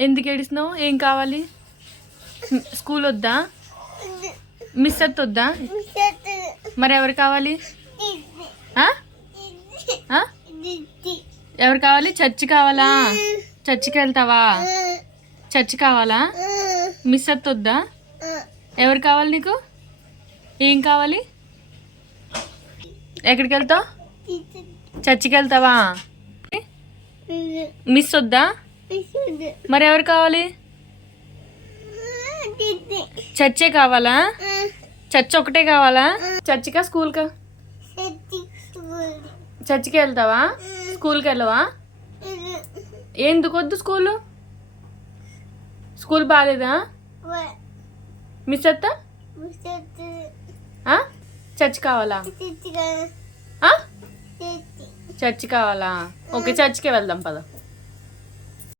ఎందుకు ఏడుస్తున్నావు? ఏం కావాలి? స్కూల్ వద్దా? మిస్ అత్త వద్దా? మరి ఎవరు కావాలి? ఎవరు కావాలి? చర్చి కావాలా? చర్చికి వెళ్తావా? చర్చి కావాలా? మిస్ అత్త వద్దా? ఎవరు కావాలి నీకు? ఏం కావాలి? ఎక్కడికి వెళ్తావు? చర్చికి వెళ్తావా? మిస్ వద్దా? మరి ఎవరు కావాలి? చర్చే కావాలా? చర్చ్ ఒకటే కావాలా? చర్చికా స్కూల్కా? చర్చికి వెళ్తావా? స్కూల్కి వెళ్ళవా? ఎందుకు వద్దు స్కూలు? స్కూల్ బాగాలేదా? మిస్ అత్తా? చర్చ్ కావాలా? చర్చ్ కావాలా? ఓకే, చర్చ్కే వెళ్దాం పద.